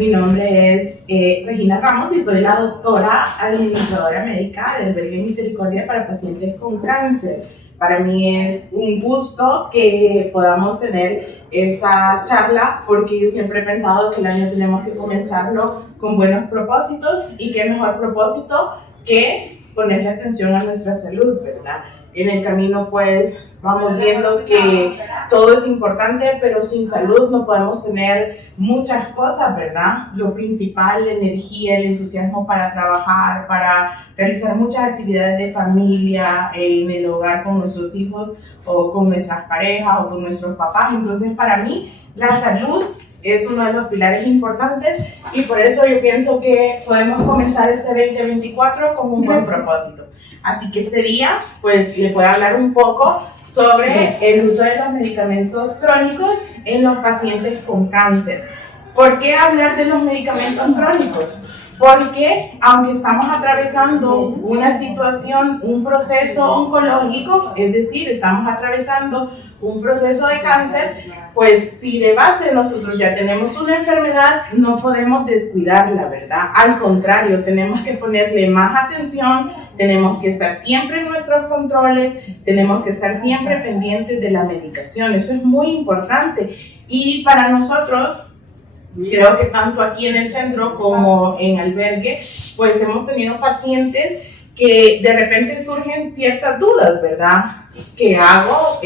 Mi nombre es Regina Ramos y soy la doctora administradora médica del Albergue Misericordia para pacientes con cáncer. Para mí es un gusto que podamos tener esta charla porque yo siempre he pensado que el año tenemos que comenzarlo con buenos propósitos y qué mejor propósito que ponerle atención a nuestra salud, ¿verdad? En el camino pues vamos viendo que todo es importante, pero sin salud no podemos tener muchas cosas, ¿verdad? Lo principal, la energía, el entusiasmo para trabajar, para realizar muchas actividades de familia, en el hogar con nuestros hijos o con nuestras parejas o con nuestros papás. Entonces para mí la salud es uno de los pilares importantes y por eso yo pienso que podemos comenzar este 2024 con un buen propósito. Así que este día, pues, le voy a hablar un poco sobre el uso de los medicamentos crónicos en los pacientes con cáncer. ¿Por qué hablar de los medicamentos crónicos? Porque aunque estamos atravesando una situación, un proceso oncológico, es decir, estamos atravesando un proceso de cáncer, pues si de base nosotros ya tenemos una enfermedad, no podemos descuidarla, ¿verdad? Al contrario, tenemos que ponerle más atención, tenemos que estar siempre en nuestros controles, tenemos que estar siempre pendientes de la medicación, eso es muy importante. Y para nosotros, creo que tanto aquí en el centro como en albergue, pues hemos tenido pacientes que de repente surgen ciertas dudas, ¿verdad? ¿Qué hago?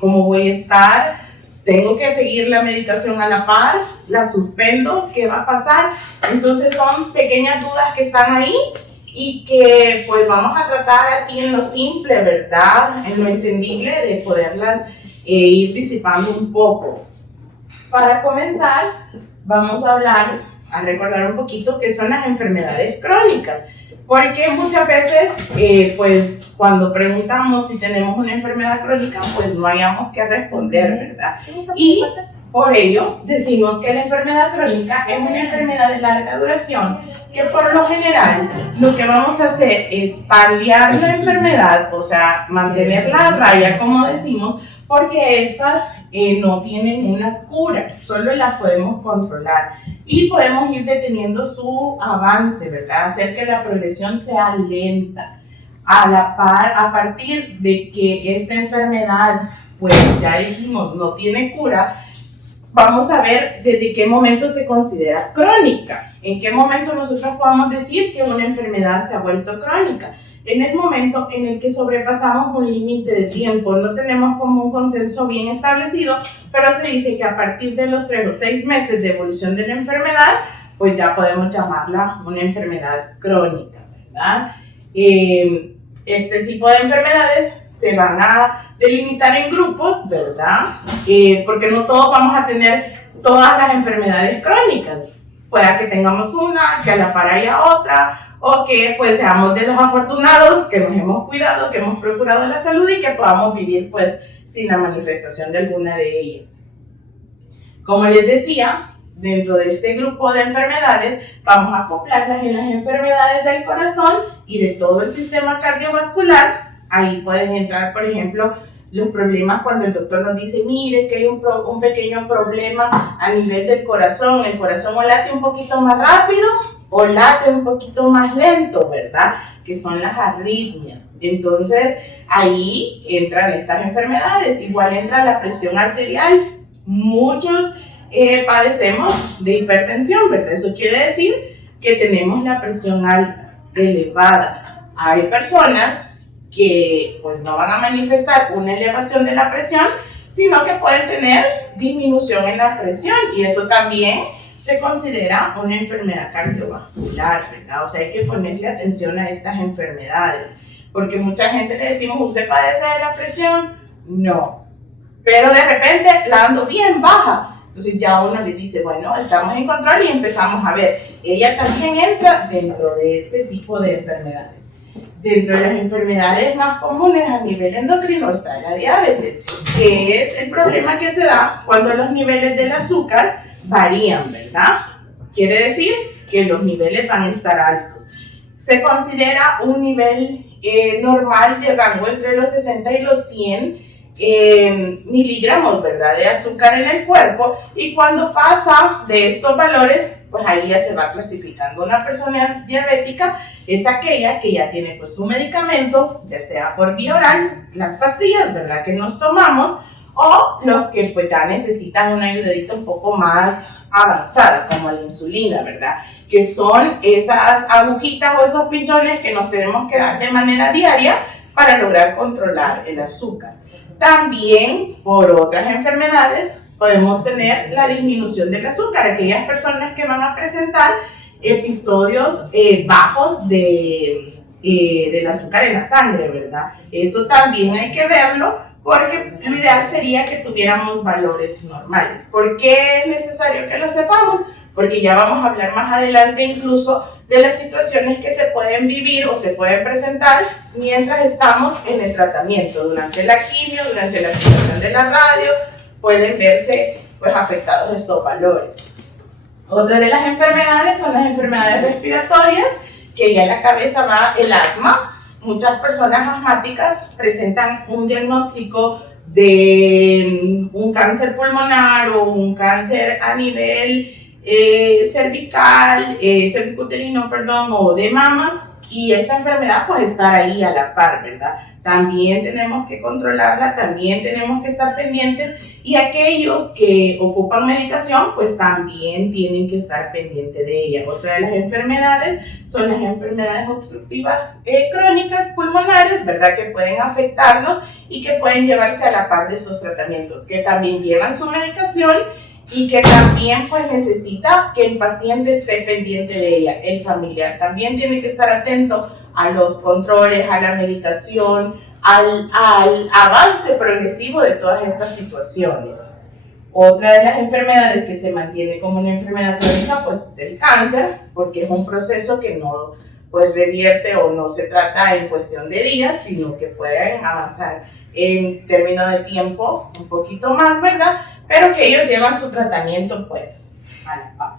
¿Cómo voy a estar? ¿Tengo que seguir la medicación a la par? ¿La suspendo? ¿Qué va a pasar? Entonces son pequeñas dudas que están ahí y que pues vamos a tratar así en lo simple, ¿verdad? En lo entendible de poderlas ir disipando un poco. Para comenzar, vamos a recordar un poquito qué son las enfermedades crónicas. Porque muchas veces, pues, cuando preguntamos si tenemos una enfermedad crónica, pues no hayamos que responder, ¿verdad? Y por ello decimos que la enfermedad crónica es una enfermedad de larga duración, que por lo general lo que vamos a hacer es paliar la enfermedad, o sea, mantenerla a raya, como decimos, porque estas no tienen una cura, solo las podemos controlar y podemos ir deteniendo su avance, ¿verdad? Hacer que la progresión sea lenta. A la par, a partir de que esta enfermedad, pues ya dijimos, no tiene cura, vamos a ver desde qué momento se considera crónica. En qué momento nosotros podemos decir que una enfermedad se ha vuelto crónica. En el momento en el que sobrepasamos un límite de tiempo, no tenemos como un consenso bien establecido, pero se dice que a partir de los 3 o 6 meses de evolución de la enfermedad, pues ya podemos llamarla una enfermedad crónica, ¿verdad? Este tipo de enfermedades se van a delimitar en grupos, ¿verdad? Porque no todos vamos a tener todas las enfermedades crónicas. Pueda que tengamos una, que a la par haya otra, o que pues seamos de los afortunados, que nos hemos cuidado, que hemos procurado la salud y que podamos vivir pues sin la manifestación de alguna de ellas. Como les decía, dentro de este grupo de enfermedades vamos a acoplarlas en las enfermedades del corazón y de todo el sistema cardiovascular. Ahí pueden entrar, por ejemplo, los problemas cuando el doctor nos dice, mire, es que hay un pequeño problema a nivel del corazón, el corazón o late un poquito más rápido o late un poquito más lento, ¿verdad? Que son las arritmias. Entonces, ahí entran estas enfermedades. Igual entra la presión arterial. Muchos padecemos de hipertensión, ¿verdad? Eso quiere decir que tenemos la presión alta, elevada. Hay personas que pues no van a manifestar una elevación de la presión, sino que pueden tener disminución en la presión y eso también se considera una enfermedad cardiovascular, ¿verdad? O sea, hay que ponerle atención a estas enfermedades, porque mucha gente le decimos, ¿usted padece de la presión? No, pero de repente la ando bien baja. Entonces ya uno le dice, bueno, estamos en control y empezamos a ver. Ella también entra dentro de este tipo de enfermedades. Dentro de las enfermedades más comunes a nivel endocrino está la diabetes, que es el problema que se da cuando los niveles del azúcar varían, ¿verdad? Quiere decir que los niveles van a estar altos. Se considera un nivel normal de rango entre los 60 y los 100 miligramos, ¿verdad?, de azúcar en el cuerpo, y cuando pasa de estos valores, pues ahí ya se va clasificando. Una persona diabética es aquella que ya tiene pues su medicamento, ya sea por vía oral, las pastillas, ¿verdad?, que nos tomamos, o los que pues ya necesitan una ayudadita un poco más avanzada, como la insulina, ¿verdad?, que son esas agujitas o esos pinchones que nos tenemos que dar de manera diaria para lograr controlar el azúcar. También, por otras enfermedades, podemos tener la disminución del azúcar, aquellas personas que van a presentar episodios bajos del azúcar en la sangre, ¿verdad? Eso también hay que verlo, porque lo ideal sería que tuviéramos valores normales. ¿Por qué es necesario que lo sepamos? Porque ya vamos a hablar más adelante incluso de las situaciones que se pueden vivir o se pueden presentar mientras estamos en el tratamiento. Durante la quimio, durante la situación de la radio, pueden verse pues afectados estos valores. Otra de las enfermedades son las enfermedades respiratorias, que ya en la cabeza va el asma. Muchas personas asmáticas presentan un diagnóstico de un cáncer pulmonar o un cáncer a nivel cervical, cervicuterino, perdón, o de mamas, y esta enfermedad puede estar ahí a la par, ¿verdad? También tenemos que controlarla, también tenemos que estar pendientes, y aquellos que ocupan medicación, pues también tienen que estar pendientes de ella. Otra de las enfermedades son las enfermedades obstructivas crónicas pulmonares, ¿verdad?, que pueden afectarnos y que pueden llevarse a la par de esos tratamientos, que también llevan su medicación y que también pues necesita que el paciente esté pendiente de ella. El familiar también tiene que estar atento a los controles, a la medicación, al avance progresivo de todas estas situaciones. Otra de las enfermedades que se mantiene como una enfermedad crónica pues es el cáncer, porque es un proceso que no pues revierte o no se trata en cuestión de días, sino que pueden avanzar en términos de tiempo un poquito más, ¿verdad?, pero que ellos llevan su tratamiento pues a la par.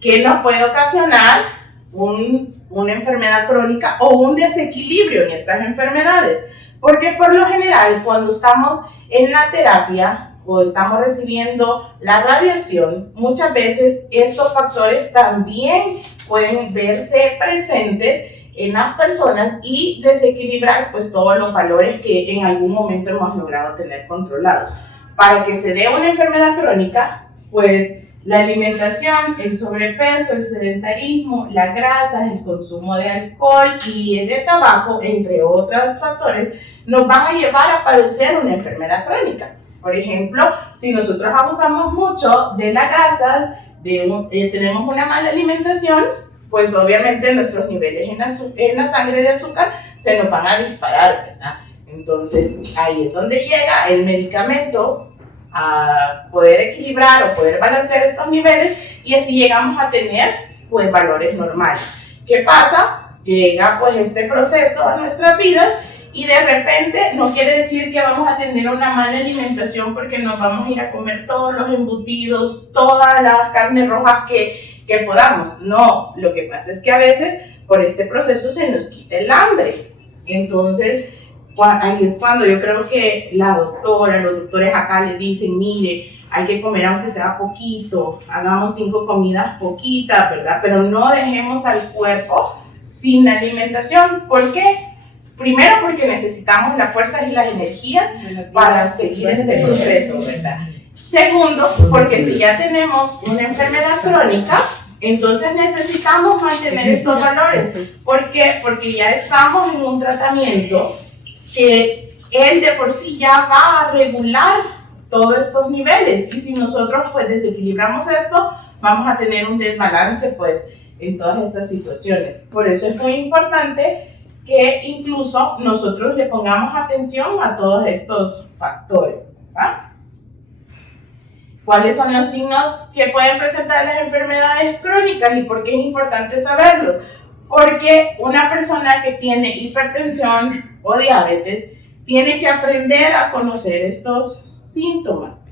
¿Qué nos puede ocasionar una enfermedad crónica o un desequilibrio en estas enfermedades? Porque por lo general cuando estamos en la terapia o estamos recibiendo la radiación, muchas veces estos factores también pueden verse presentes en las personas y desequilibrar pues todos los valores que en algún momento hemos logrado tener controlados. Para que se dé una enfermedad crónica, pues la alimentación, el sobrepeso, el sedentarismo, las grasas, el consumo de alcohol y el de tabaco, entre otros factores, nos van a llevar a padecer una enfermedad crónica. Por ejemplo, si nosotros abusamos mucho de las grasas, tenemos una mala alimentación, pues obviamente nuestros niveles en la sangre de azúcar se nos van a disparar, ¿verdad? Entonces ahí es donde llega el medicamento a poder equilibrar o poder balancear estos niveles, y así llegamos a tener pues valores normales. ¿Qué pasa? Llega pues este proceso a nuestras vidas y de repente no quiere decir que vamos a tener una mala alimentación porque nos vamos a ir a comer todos los embutidos, todas las carnes rojas que podamos. No, lo que pasa es que a veces por este proceso se nos quita el hambre. Entonces ahí es cuando yo creo que la doctora, los doctores acá les dicen, mire, hay que comer aunque sea poquito, hagamos 5 comidas poquitas, ¿verdad? Pero no dejemos al cuerpo sin alimentación. ¿Por qué? Primero porque necesitamos las fuerzas y las energías para seguir este proceso, ¿verdad? Segundo, porque si ya tenemos una enfermedad crónica, entonces necesitamos mantener estos valores. ¿Por qué? Porque ya estamos en un tratamiento que él de por sí ya va a regular todos estos niveles, y si nosotros pues desequilibramos esto, vamos a tener un desbalance pues en todas estas situaciones. Por eso es muy importante que incluso nosotros le pongamos atención a todos estos factores, ¿verdad? ¿Cuáles son los signos que pueden presentar las enfermedades crónicas y por qué es importante saberlos? Porque una persona que tiene hipertensión o diabetes tiene que aprender a conocer estos síntomas.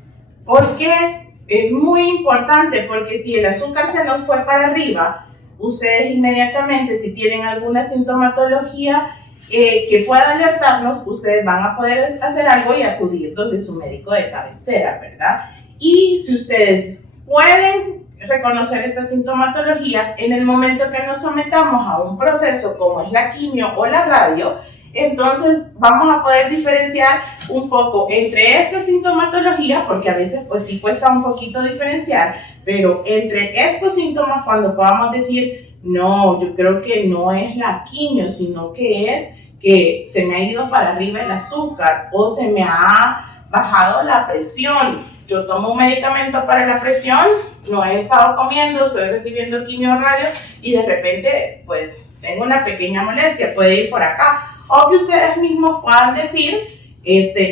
¿Por qué? Es muy importante, porque si el azúcar se nos fue para arriba, ustedes inmediatamente, si tienen alguna sintomatología que pueda alertarnos, ustedes van a poder hacer algo y acudir donde su médico de cabecera, ¿verdad? Y si ustedes pueden reconocer esta sintomatología, en el momento que nos sometamos a un proceso como es la quimio o la radio, entonces vamos a poder diferenciar un poco entre esta sintomatología, porque a veces pues sí cuesta un poquito diferenciar, pero entre estos síntomas cuando podamos decir, no, yo creo que no es la quimio, sino que es que se me ha ido para arriba el azúcar o se me ha bajado la presión. Yo tomo un medicamento para la presión, no he estado comiendo, estoy recibiendo quimio o radio y de repente pues tengo una pequeña molestia, puede ir por acá. O que ustedes mismos puedan decir,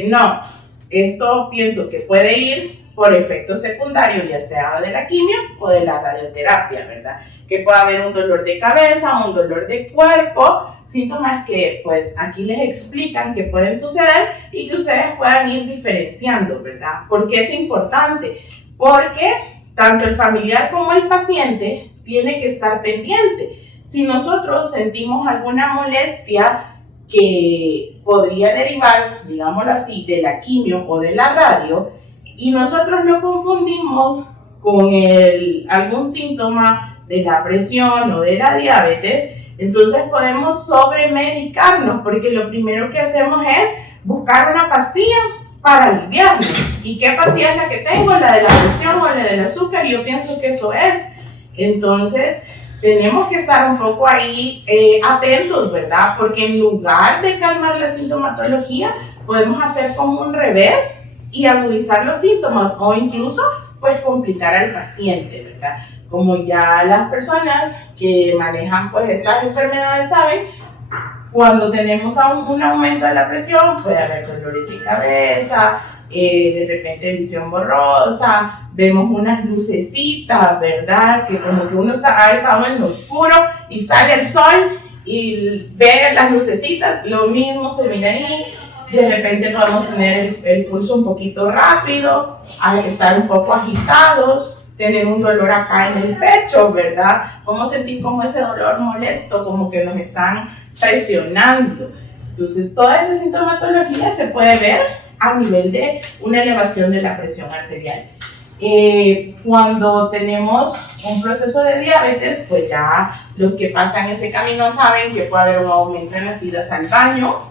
no, esto pienso que puede ir por efectos secundarios, ya sea de la quimio o de la radioterapia, ¿verdad? Que puede haber un dolor de cabeza, un dolor de cuerpo, síntomas que pues aquí les explican que pueden suceder y que ustedes puedan ir diferenciando, ¿verdad? ¿Por qué es importante? Porque tanto el familiar como el paciente tiene que estar pendiente. Si nosotros sentimos alguna molestia que podría derivar, digámoslo así, de la quimio o de la radio, y nosotros lo confundimos con algún síntoma de la presión o de la diabetes, entonces podemos sobremedicarnos, porque lo primero que hacemos es buscar una pastilla para aliviarlo. ¿Y qué pastilla es la que tengo? ¿La de la presión o la del azúcar? Yo pienso que eso es. Entonces, tenemos que estar un poco ahí atentos, ¿verdad? Porque en lugar de calmar la sintomatología, podemos hacer como un revés y agudizar los síntomas o incluso pues complicar al paciente, ¿verdad? Como ya las personas que manejan pues estas enfermedades saben, cuando tenemos un aumento de la presión puede haber dolores de cabeza, de repente visión borrosa, vemos unas lucecitas, ¿verdad? Que como que uno ha estado en lo oscuro y sale el sol y ve las lucecitas, lo mismo se mira ahí. De repente podemos tener el pulso un poquito rápido, estar un poco agitados, tener un dolor acá en el pecho, ¿verdad? Podemos sentir como ese dolor molesto, como que nos están presionando. Entonces, toda esa sintomatología se puede ver a nivel de una elevación de la presión arterial. Cuando tenemos un proceso de diabetes, pues ya los que pasan ese camino saben que puede haber un aumento en las idas al baño,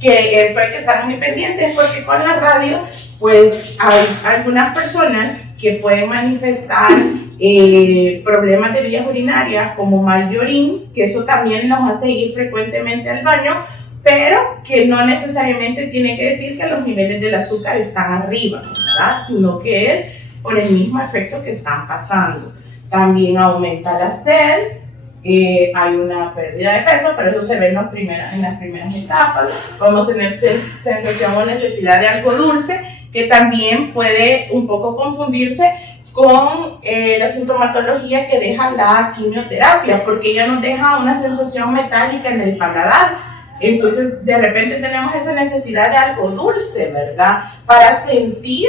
que esto hay que estar muy pendientes porque con la radio, pues hay algunas personas que pueden manifestar problemas de vías urinarias como mal de orín, que eso también nos hace ir frecuentemente al baño, pero que no necesariamente tiene que decir que los niveles del azúcar están arriba, ¿verdad? Sino que es por el mismo efecto que están pasando. También aumenta la sed, hay una pérdida de peso, pero eso se ve en las primeras etapas. Podemos tener sensación o necesidad de algo dulce, que también puede un poco confundirse con la sintomatología que deja la quimioterapia, porque ella nos deja una sensación metálica en el paladar. Entonces, de repente tenemos esa necesidad de algo dulce, ¿verdad? Para sentir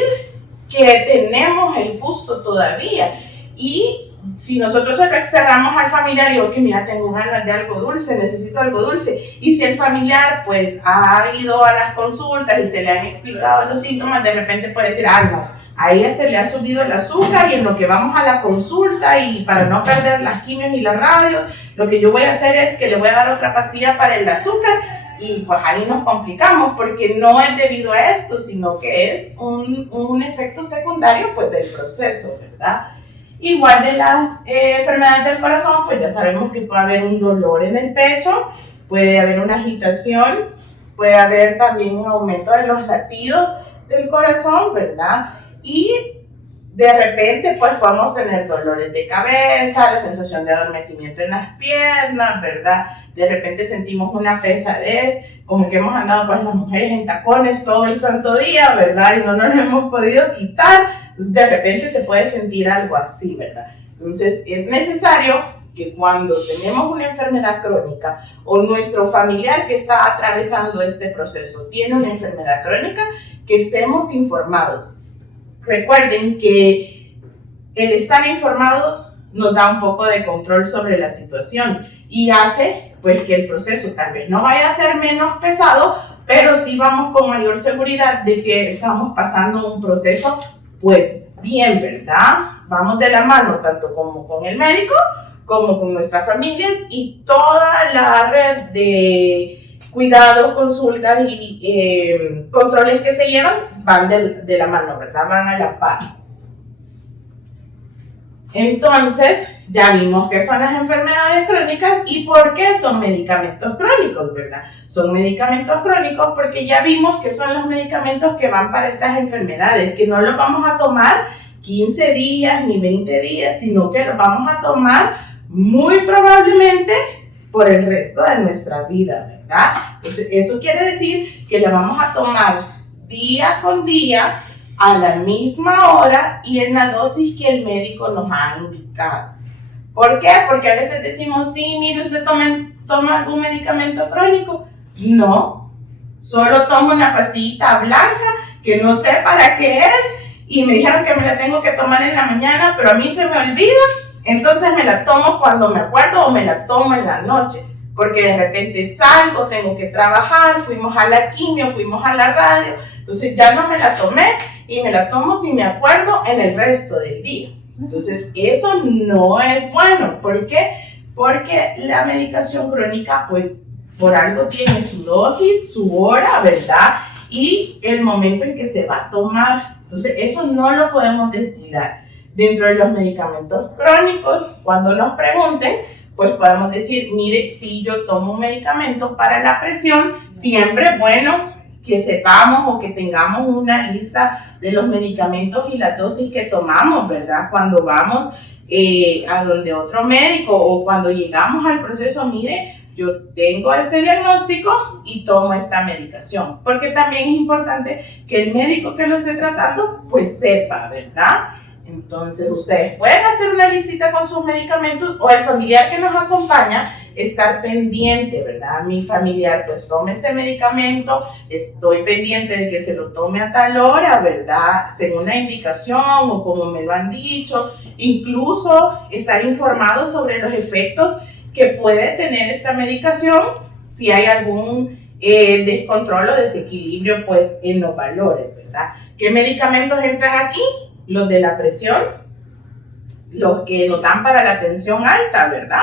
que tenemos el gusto todavía. Y si nosotros se lo externamos al familiar y digo que mira, tengo ganas de algo dulce, necesito algo dulce, y si el familiar pues ha ido a las consultas y se le han explicado los síntomas, de repente puede decir, no, a ella se le ha subido el azúcar y en lo que vamos a la consulta y para no perder las quimios y las radios, lo que yo voy a hacer es que le voy a dar otra pastilla para el azúcar y pues ahí nos complicamos porque no es debido a esto, sino que es un efecto secundario pues del proceso, ¿verdad? Igual de las enfermedades del corazón, pues ya sabemos que puede haber un dolor en el pecho, puede haber una agitación, puede haber también un aumento de los latidos del corazón, ¿verdad? Y de repente pues podemos tener dolores de cabeza, la sensación de adormecimiento en las piernas, ¿verdad? De repente sentimos una pesadez, como que hemos andado pues las mujeres en tacones todo el santo día, ¿verdad? Y no nos lo hemos podido quitar. Entonces, de repente se puede sentir algo así, ¿verdad? Entonces, es necesario que cuando tenemos una enfermedad crónica o nuestro familiar que está atravesando este proceso tiene una enfermedad crónica, que estemos informados. Recuerden que el estar informados nos da un poco de control sobre la situación y hace pues que el proceso tal vez no vaya a ser menos pesado, pero sí vamos con mayor seguridad de que estamos pasando un proceso pues bien, ¿verdad? vamos de la mano tanto como con el médico, como con nuestras familias y toda la red de cuidados, consultas y controles que se llevan van de la mano, ¿verdad? Van a la par. Entonces, ya vimos qué son las enfermedades crónicas y por qué son medicamentos crónicos, ¿verdad? Son medicamentos crónicos porque ya vimos que son los medicamentos que van para estas enfermedades, que no los vamos a tomar 15 días ni 20 días, sino que los vamos a tomar muy probablemente por el resto de nuestra vida, ¿verdad? Entonces, eso quiere decir que la vamos a tomar día con día, a la misma hora y en la dosis que el médico nos ha indicado. ¿Por qué? Porque a veces decimos, sí, mire, ¿usted toma algún medicamento crónico? No, solo tomo una pastillita blanca que no sé para qué es y me dijeron que me la tengo que tomar en la mañana, pero a mí se me olvida, entonces me la tomo cuando me acuerdo o me la tomo en la noche, porque de repente salgo, tengo que trabajar, fuimos a la quimio, fuimos a la radio, entonces ya no me la tomé y me la tomo si me acuerdo en el resto del día. Entonces eso no es bueno. ¿Por qué? Porque la medicación crónica pues por algo tiene su dosis, su hora, ¿verdad? Y el momento en que se va a tomar. Entonces eso no lo podemos descuidar. Dentro de los medicamentos crónicos, cuando nos pregunten, pues podemos decir, mire, si yo tomo un medicamento para la presión, siempre bueno que sepamos o que tengamos una lista de los medicamentos y las dosis que tomamos, ¿verdad? Cuando vamos a donde otro médico o cuando llegamos al proceso, mire, yo tengo este diagnóstico y tomo esta medicación. Porque también es importante que el médico que lo esté tratando, pues sepa, ¿verdad? Entonces, ustedes pueden hacer una listita con sus medicamentos o el familiar que nos acompaña, estar pendiente, ¿verdad? Mi familiar, pues tome este medicamento, estoy pendiente de que se lo tome a tal hora, ¿verdad? Según la indicación o como me lo han dicho. Incluso estar informado sobre los efectos que puede tener esta medicación si hay algún descontrol o desequilibrio, pues, en los valores, ¿verdad? ¿Qué medicamentos entran aquí? Los de la presión, los que nos dan para la tensión alta, ¿verdad?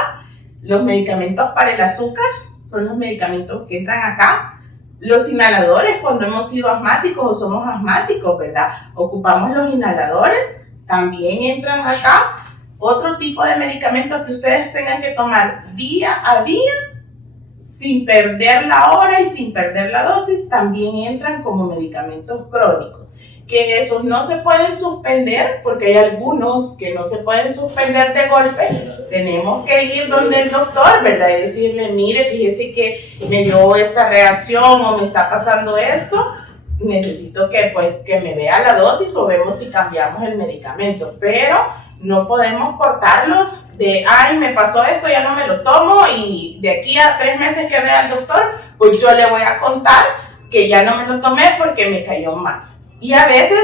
Los medicamentos para el azúcar son los medicamentos que entran acá. Los inhaladores, cuando hemos sido asmáticos o somos asmáticos, ¿verdad? Ocupamos los inhaladores, también entran acá. Otro tipo de medicamentos que ustedes tengan que tomar día a día, sin perder la hora y sin perder la dosis, también entran como medicamentos crónicos. Que esos no se pueden suspender, porque hay algunos que no se pueden suspender de golpe. Tenemos que ir donde el doctor, ¿verdad? Y decirle, mire, fíjese que me dio esta reacción o me está pasando esto, necesito que me vea la dosis o vemos si cambiamos el medicamento. Pero no podemos cortarlos de, ay, me pasó esto, ya no me lo tomo y de aquí a 3 meses que vea al doctor, pues yo le voy a contar que ya no me lo tomé porque me cayó mal. Y a veces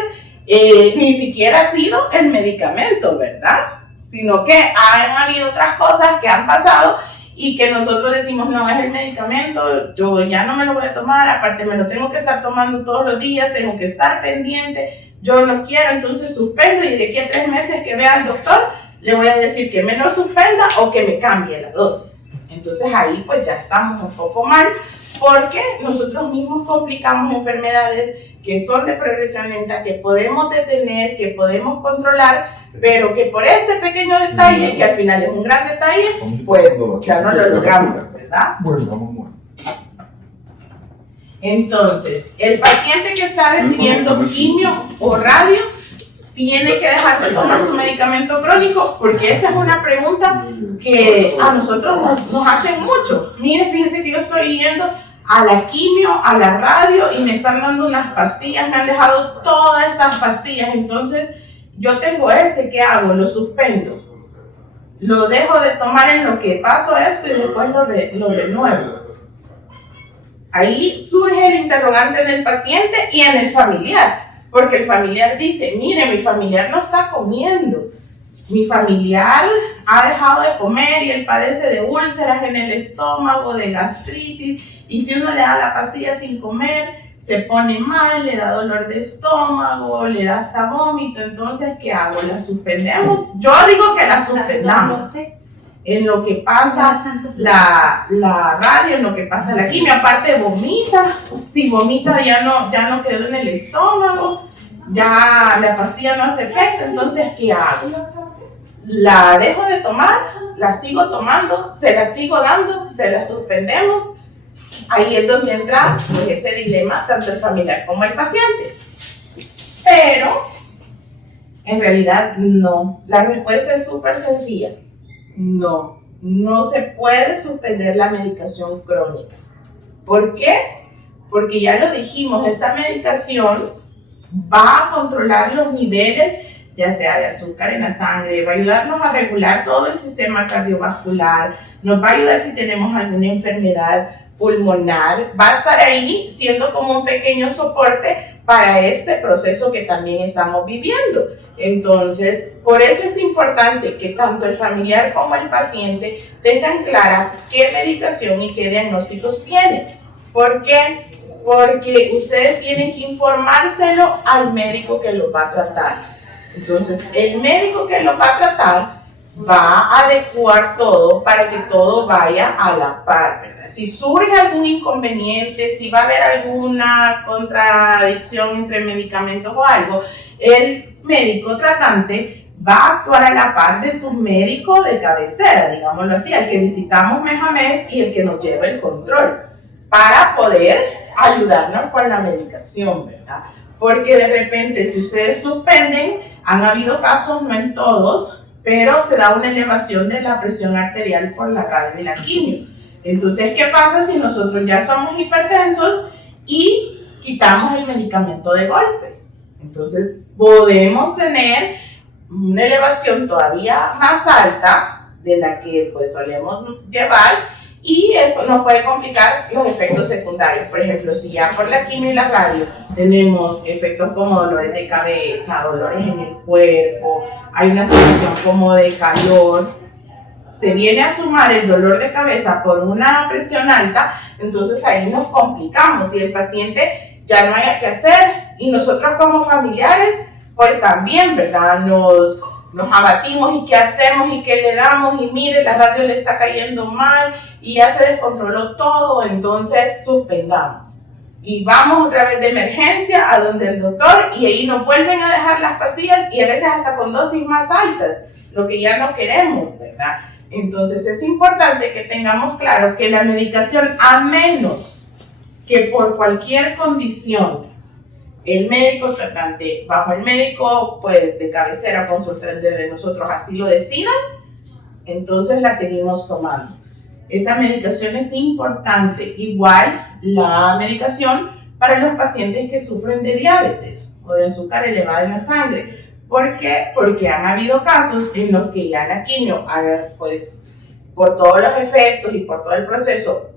ni siquiera ha sido el medicamento, ¿verdad? Sino que han habido otras cosas que han pasado y que nosotros decimos, no, es el medicamento, yo ya no me lo voy a tomar, aparte me lo tengo que estar tomando todos los días, tengo que estar pendiente, yo no quiero, entonces suspendo y de aquí a 3 meses que vea al doctor, le voy a decir que me lo suspenda o que me cambie la dosis. Entonces ahí pues ya estamos un poco mal porque nosotros mismos complicamos enfermedades que son de progresión lenta, que podemos detener, que podemos controlar, pero que por este pequeño detalle, que al final es un gran detalle, pues ya no lo logramos, ¿verdad? Bueno, vamos. Entonces, el paciente que está recibiendo quimio o radio tiene que dejar de tomar su medicamento crónico, porque esa es una pregunta que a nosotros nos hacen mucho. Mire, fíjese que yo estoy yendo a la quimio, a la radio y me están dando unas pastillas, me han dejado todas estas pastillas, entonces yo tengo ¿qué hago? Lo suspendo, lo dejo de tomar en lo que paso esto y después lo renuevo. Ahí surge el interrogante del paciente y en el familiar, porque el familiar dice, mire, mi familiar no está comiendo, mi familiar ha dejado de comer y él padece de úlceras en el estómago, de gastritis, y si uno le da la pastilla sin comer, se pone mal, le da dolor de estómago, le da hasta vómito, entonces, ¿qué hago? ¿La suspendemos? Yo digo que la suspendamos. En lo que pasa la radio, en lo que pasa la quimio, aparte vomita, si vomita ya no quedó en el estómago, ya la pastilla no hace efecto, entonces ¿qué hago? La dejo de tomar, la sigo tomando, se la sigo dando, se la suspendemos. Ahí es donde entra pues, ese dilema tanto el familiar como el paciente. Pero en realidad no, la respuesta es súper sencilla. No se puede suspender la medicación crónica. ¿Por qué? Porque ya lo dijimos, esta medicación va a controlar los niveles, ya sea de azúcar en la sangre, va a ayudarnos a regular todo el sistema cardiovascular, nos va a ayudar si tenemos alguna enfermedad pulmonar, va a estar ahí siendo como un pequeño soporte para este proceso que también estamos viviendo. Entonces, por eso es importante que tanto el familiar como el paciente tengan clara qué medicación y qué diagnósticos tienen. ¿Por qué? Porque ustedes tienen que informárselo al médico que los va a tratar. Entonces, el médico que los va a tratar va a adecuar todo para que todo vaya a la par, ¿verdad? Si surge algún inconveniente, si va a haber alguna contradicción entre medicamentos o algo, el médico tratante va a actuar a la par de su médico de cabecera, digámoslo así, al que visitamos mes a mes y el que nos lleva el control, para poder ayudarnos con la medicación, ¿verdad? Porque de repente, si ustedes suspenden, han habido casos, no en todos, pero se da una elevación de la presión arterial por la radio y la quimio. Entonces, ¿qué pasa si nosotros ya somos hipertensos y quitamos el medicamento de golpe? Entonces, podemos tener una elevación todavía más alta de la que pues solemos llevar y esto nos puede complicar los efectos secundarios. Por ejemplo, si ya por la quimio y la radio tenemos efectos como dolores de cabeza, dolores en el cuerpo, hay una sensación como de calor, se viene a sumar el dolor de cabeza por una presión alta, entonces ahí nos complicamos y el paciente ya no haya qué hacer y nosotros como familiares pues también, ¿verdad? Nos abatimos y qué hacemos y qué le damos y mire, la radio le está cayendo mal y ya se descontroló todo, entonces suspendamos. Y vamos otra vez de emergencia a donde el doctor y ahí nos vuelven a dejar las pastillas y a veces hasta con dosis más altas, lo que ya no queremos, ¿verdad? Entonces es importante que tengamos claro que la medicación, a menos que por cualquier condición el médico tratante, bajo el médico pues de cabecera, consultante de nosotros así lo decidan, entonces la seguimos tomando. Esa medicación es importante, igual la medicación para los pacientes que sufren de diabetes o de azúcar elevada en la sangre. ¿Por qué? Porque han habido casos en los que ya la quimio, pues por todos los efectos y por todo el proceso,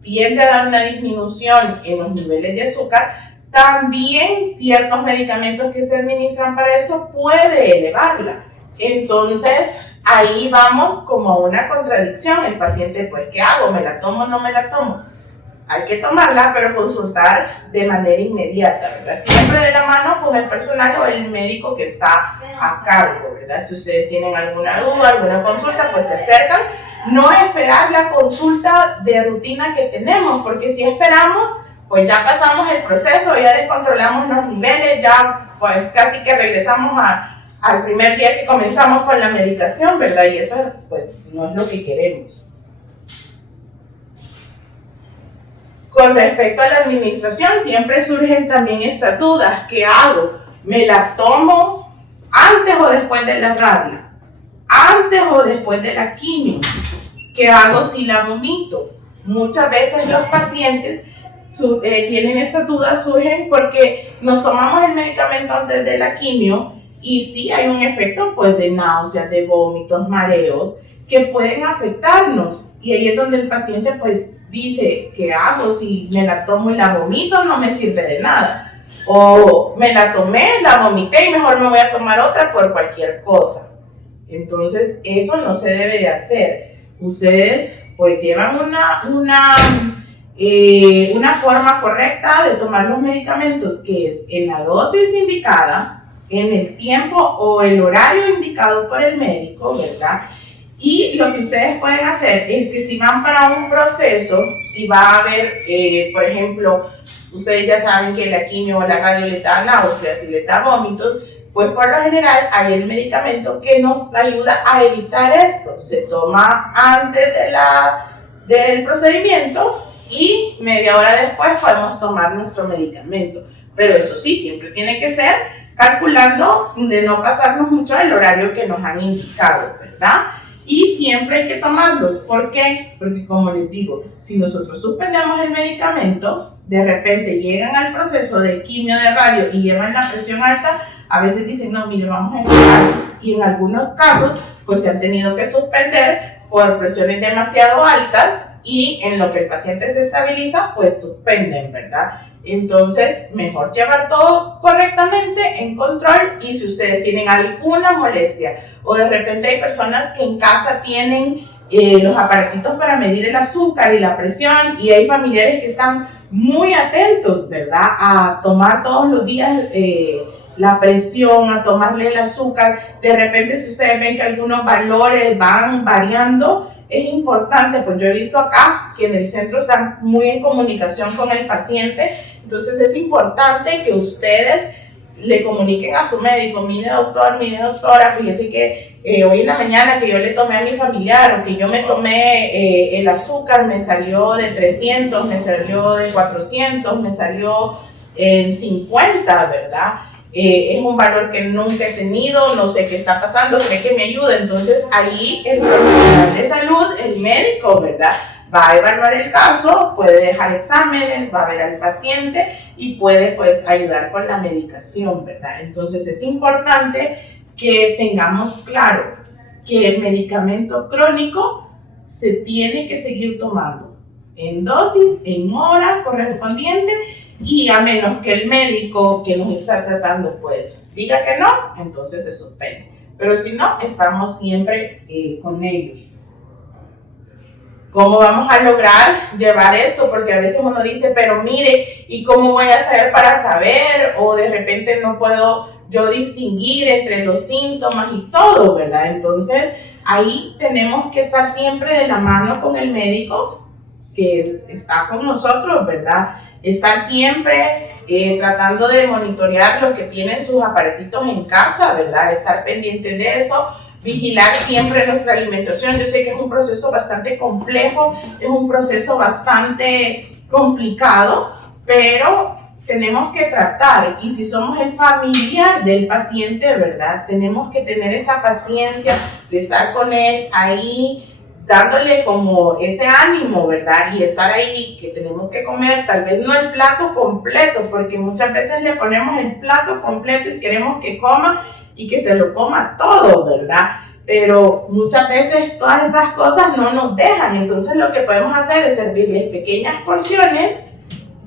tiende a dar una disminución en los niveles de azúcar. También ciertos medicamentos que se administran para esto puede elevarla. Entonces, ahí vamos como a una contradicción. El paciente, pues, ¿qué hago? ¿Me la tomo o no me la tomo? Hay que tomarla, pero consultar de manera inmediata, ¿verdad? Siempre de la mano con el personal o el médico que está a cargo, ¿verdad? Si ustedes tienen alguna duda, alguna consulta, pues se acercan. No esperar la consulta de rutina que tenemos, porque si esperamos, pues ya pasamos el proceso, ya descontrolamos los niveles, ya pues casi que regresamos al primer día que comenzamos con la medicación, ¿verdad? Y eso pues no es lo que queremos. Con respecto a la administración, siempre surgen también estas dudas. ¿Qué hago? ¿Me la tomo antes o después de la radio? ¿Antes o después de la quimio? ¿Qué hago si la vomito? Muchas veces los pacientes tienen estas dudas, surgen porque nos tomamos el medicamento antes de la quimio y sí hay un efecto pues de náuseas, de vómitos, mareos que pueden afectarnos y ahí es donde el paciente pues dice, ¿qué hago? Si me la tomo y la vomito no me sirve de nada, o me la tomé, la vomité y mejor me voy a tomar otra por cualquier cosa. Entonces eso no se debe de hacer. Ustedes pues llevan una una forma correcta de tomar los medicamentos, que es en la dosis indicada, en el tiempo o el horario indicado por el médico, ¿verdad? Y lo que ustedes pueden hacer es que si van para un proceso y va a haber, por ejemplo, ustedes ya saben que la quimio o la radio les da náuseas y les da vómitos, pues por lo general hay el medicamento que nos ayuda a evitar esto. Se toma antes del procedimiento y media hora después podemos tomar nuestro medicamento. Pero eso sí, siempre tiene que ser calculando de no pasarnos mucho del horario que nos han indicado, ¿verdad? Y siempre hay que tomarlos. ¿Por qué? Porque como les digo, si nosotros suspendemos el medicamento, de repente llegan al proceso de quimio, de radio y llevan la presión alta, a veces dicen, no, mire, vamos a empezar. Y en algunos casos, pues se han tenido que suspender por presiones demasiado altas y en lo que el paciente se estabiliza, pues suspenden, ¿verdad? Entonces, mejor llevar todo correctamente en control. Y si ustedes tienen alguna molestia o de repente hay personas que en casa tienen los aparatitos para medir el azúcar y la presión y hay familiares que están muy atentos, ¿verdad? A tomar todos los días la presión, a tomarle el azúcar. De repente, si ustedes ven que algunos valores van variando, es importante, pues yo he visto acá que en el centro están muy en comunicación con el paciente, entonces es importante que ustedes le comuniquen a su médico, mire doctor, mire doctora, fíjese que hoy en la mañana que yo le tomé a mi familiar o que yo me tomé el azúcar me salió de 300, me salió de 400, me salió en 50, ¿verdad? Es un valor que nunca he tenido, no sé qué está pasando, cree que me ayuda. Entonces ahí el profesional de salud, el médico, ¿verdad?, va a evaluar el caso, puede dejar exámenes, va a ver al paciente y puede pues ayudar con la medicación, ¿verdad? Entonces es importante que tengamos claro que el medicamento crónico se tiene que seguir tomando en dosis, en hora correspondiente. Y a menos que el médico que nos está tratando pues diga que no, entonces se suspende. Pero si no, estamos siempre con ellos. ¿Cómo vamos a lograr llevar esto? Porque a veces uno dice, pero mire, ¿y cómo voy a hacer para saber? O de repente no puedo yo distinguir entre los síntomas y todo, ¿verdad? Entonces, ahí tenemos que estar siempre de la mano con el médico que está con nosotros, ¿verdad? Estar siempre tratando de monitorear lo que tienen sus aparatitos en casa, ¿verdad? Estar pendiente de eso, vigilar siempre nuestra alimentación. Yo sé que es un proceso bastante complejo, es un proceso bastante complicado, pero tenemos que tratar. Y si somos el familiar del paciente, ¿verdad?, tenemos que tener esa paciencia de estar con él ahí, dándole como ese ánimo, ¿verdad? Y estar ahí, que tenemos que comer, tal vez no el plato completo, porque muchas veces le ponemos el plato completo y queremos que coma y que se lo coma todo, ¿verdad? Pero muchas veces todas estas cosas no nos dejan, entonces lo que podemos hacer es servirle pequeñas porciones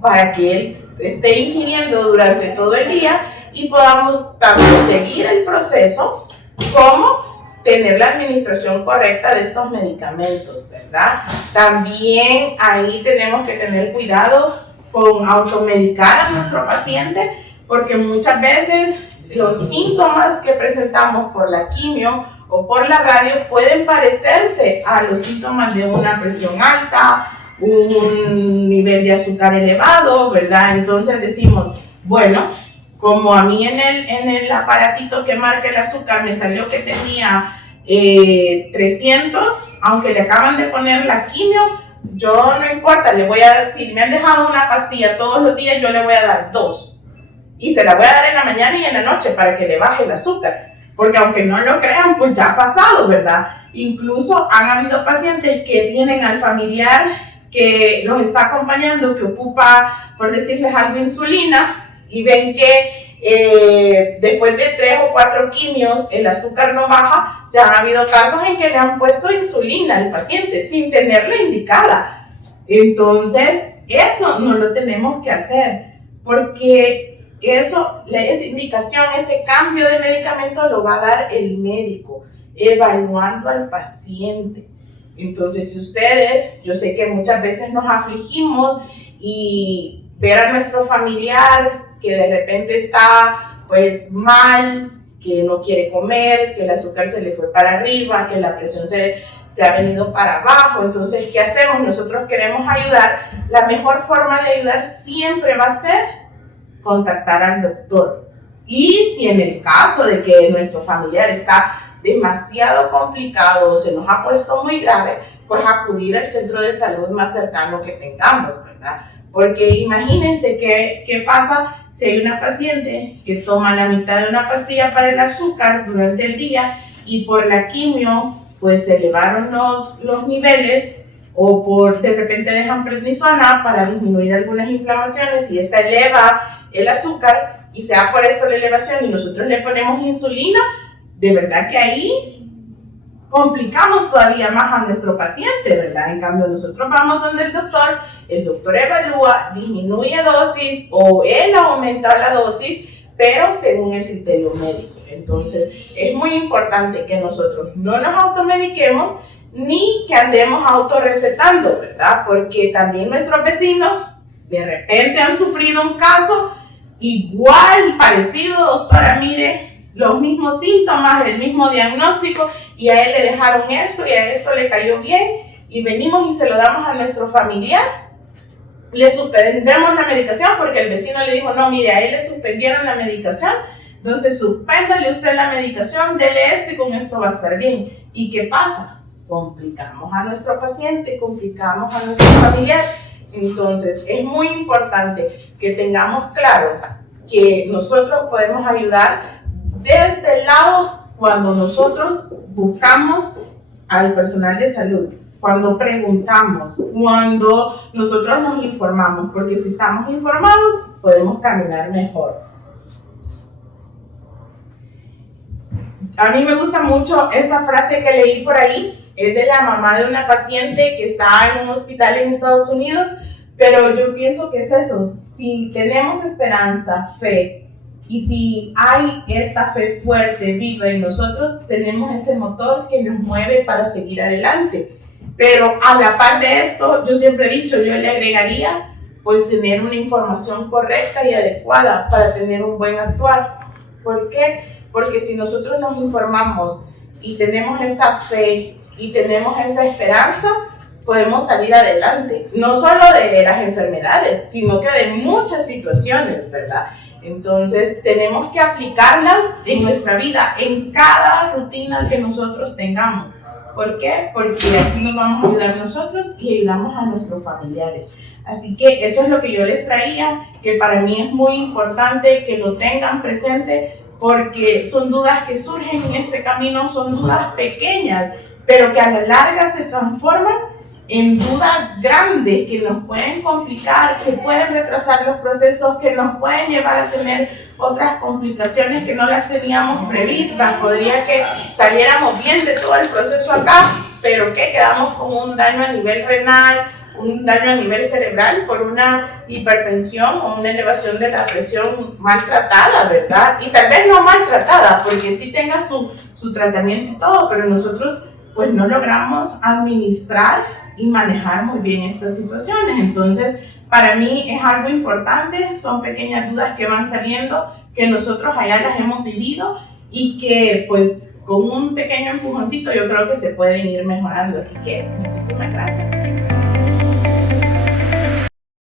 para que él esté ingiriendo durante todo el día y podamos tanto seguir el proceso como tener la administración correcta de estos medicamentos, ¿verdad? También ahí tenemos que tener cuidado con automedicar a nuestro paciente, porque muchas veces los síntomas que presentamos por la quimio o por la radio pueden parecerse a los síntomas de una presión alta, un nivel de azúcar elevado, ¿verdad? Entonces decimos, bueno, como a mí en el aparatito que marca el azúcar me salió que tenía 300, aunque le acaban de poner la quimio, yo no importa, le voy a decir, me han dejado una pastilla todos los días, yo le voy a dar 2. Y se la voy a dar en la mañana y en la noche para que le baje el azúcar. Porque aunque no lo crean, pues ya ha pasado, ¿verdad? Incluso han habido pacientes que tienen al familiar que los está acompañando, que ocupa, por decirles algo, insulina, y ven que después de 3 o 4 quimios el azúcar no baja. Ya han habido casos en que le han puesto insulina al paciente sin tenerla indicada. Entonces, eso no lo tenemos que hacer, porque esa indicación, ese cambio de medicamento lo va a dar el médico, evaluando al paciente. Entonces, si ustedes, yo sé que muchas veces nos afligimos y ver a nuestro familiar que de repente está pues mal, que no quiere comer, que el azúcar se le fue para arriba, que la presión se ha venido para abajo, entonces, ¿qué hacemos? Nosotros queremos ayudar. La mejor forma de ayudar siempre va a ser contactar al doctor. Y si en el caso de que nuestro familiar está demasiado complicado o se nos ha puesto muy grave, pues acudir al centro de salud más cercano que tengamos, ¿verdad? Porque imagínense qué pasa si hay una paciente que toma la mitad de una pastilla para el azúcar durante el día y por la quimio pues se elevaron los niveles, o de repente dejan prednisona para disminuir algunas inflamaciones y esta eleva el azúcar y sea por esto la elevación y nosotros le ponemos insulina, de verdad que ahí complicamos todavía más a nuestro paciente, ¿verdad? En cambio, nosotros vamos donde el doctor evalúa, disminuye dosis o él aumenta la dosis, pero según el criterio médico. Entonces, es muy importante que nosotros no nos automediquemos ni que andemos autorrecetando, ¿verdad? Porque también nuestros vecinos de repente han sufrido un caso igual, parecido, doctora, mire, los mismos síntomas, el mismo diagnóstico, y a él le dejaron esto y a esto le cayó bien, y venimos y se lo damos a nuestro familiar, le suspendemos la medicación porque el vecino le dijo, no, mire, a él le suspendieron la medicación, entonces suspéndale usted la medicación, dele esto y con esto va a estar bien. ¿Y qué pasa? Complicamos a nuestro paciente, complicamos a nuestro familiar. Entonces, es muy importante que tengamos claro que nosotros podemos ayudar desde el lado cuando nosotros buscamos al personal de salud, cuando preguntamos, cuando nosotros nos informamos, porque si estamos informados, podemos caminar mejor. A mí me gusta mucho esta frase que leí por ahí, es de la mamá de una paciente que está en un hospital en Estados Unidos, pero yo pienso que es eso, si tenemos esperanza, fe, y si hay esta fe fuerte, viva en nosotros, tenemos ese motor que nos mueve para seguir adelante. Pero a la par de esto, yo siempre he dicho, yo le agregaría, pues tener una información correcta y adecuada para tener un buen actuar. ¿Por qué? Porque si nosotros nos informamos y tenemos esa fe y tenemos esa esperanza, podemos salir adelante, no solo de las enfermedades, sino que de muchas situaciones, ¿verdad? Entonces, tenemos que aplicarlas en nuestra vida, en cada rutina que nosotros tengamos. ¿Por qué? Porque así nos vamos a ayudar nosotros y ayudamos a nuestros familiares. Así que eso es lo que yo les traía, que para mí es muy importante que lo tengan presente, porque son dudas que surgen en este camino, son dudas pequeñas, pero que a la larga se transforman en dudas grandes que nos pueden complicar, que pueden retrasar los procesos, que nos pueden llevar a tener otras complicaciones que no las teníamos previstas. Podría que saliéramos bien de todo el proceso acá, pero que quedamos con un daño a nivel renal, un daño a nivel cerebral por una hipertensión o una elevación de la presión maltratada, ¿verdad? Y tal vez no maltratada, porque sí tenga su tratamiento y todo, pero nosotros pues no logramos administrar y manejar muy bien estas situaciones. Entonces, para mí es algo importante, son pequeñas dudas que van saliendo, que nosotros allá las hemos vivido y que pues con un pequeño empujoncito yo creo que se pueden ir mejorando. Así que muchísimas gracias.